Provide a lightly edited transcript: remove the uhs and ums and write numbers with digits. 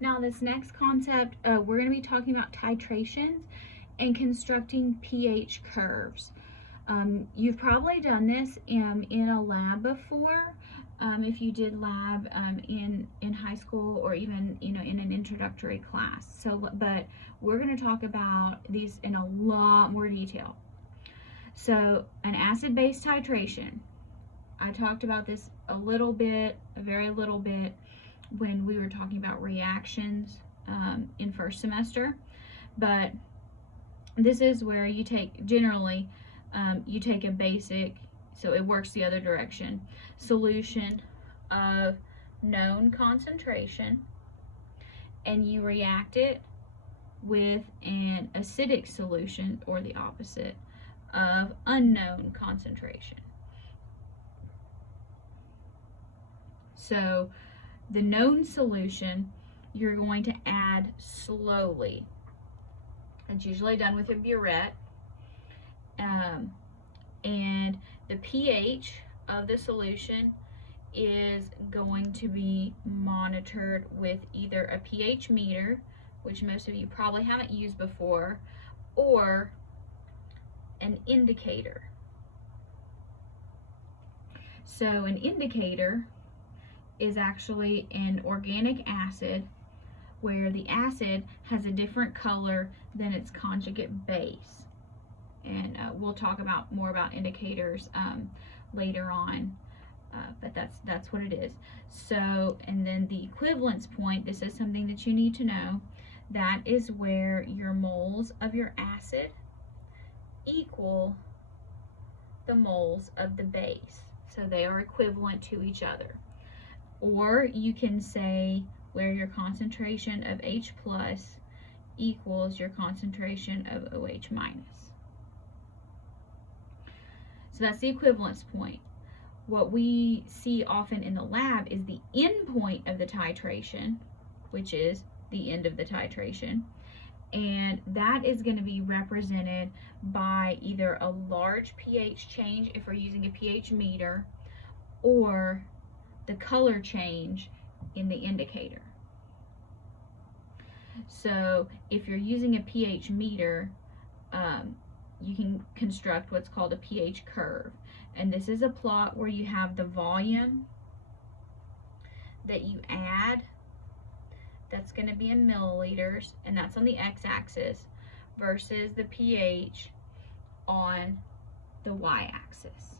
Now this next concept, we're going to be talking about titrations and constructing pH curves. You've probably done this in a lab before, if you did lab in high school or even in an introductory class. But we're going to talk about these in a lot more detail. So an acid-base titration. I talked about this a little bit, a very little bit, when we were talking about reactions in first semester. But this is where you take, generally, you take a basic, so it works the other direction, solution of known concentration, and you react it with an acidic solution, or the opposite, of unknown concentration. So the known solution you're going to add slowly. It's usually done with a burette. And the pH of the solution is going to be monitored with either a pH meter, which most of you probably haven't used before, or an indicator. So an indicator is actually an organic acid where the acid has a different color than its conjugate base. And we'll talk about more about indicators later on, but that's what it is. So, and then the equivalence point, this is something that you need to know. That is where your moles of your acid equal the moles of the base. So they are equivalent to each other. Or you can say where your concentration of H plus equals your concentration of OH minus. So that's the equivalence point. What we see often in the lab is the end point of the titration, which is the end of the titration. And that is going to be represented by either a large pH change, if we're using a pH meter, or the color change in the indicator. So if you're using a pH meter, you can construct what's called a pH curve. And this is a plot where you have the volume that you add, that's going to be in milliliters, and that's on the x-axis, versus the pH on the y-axis.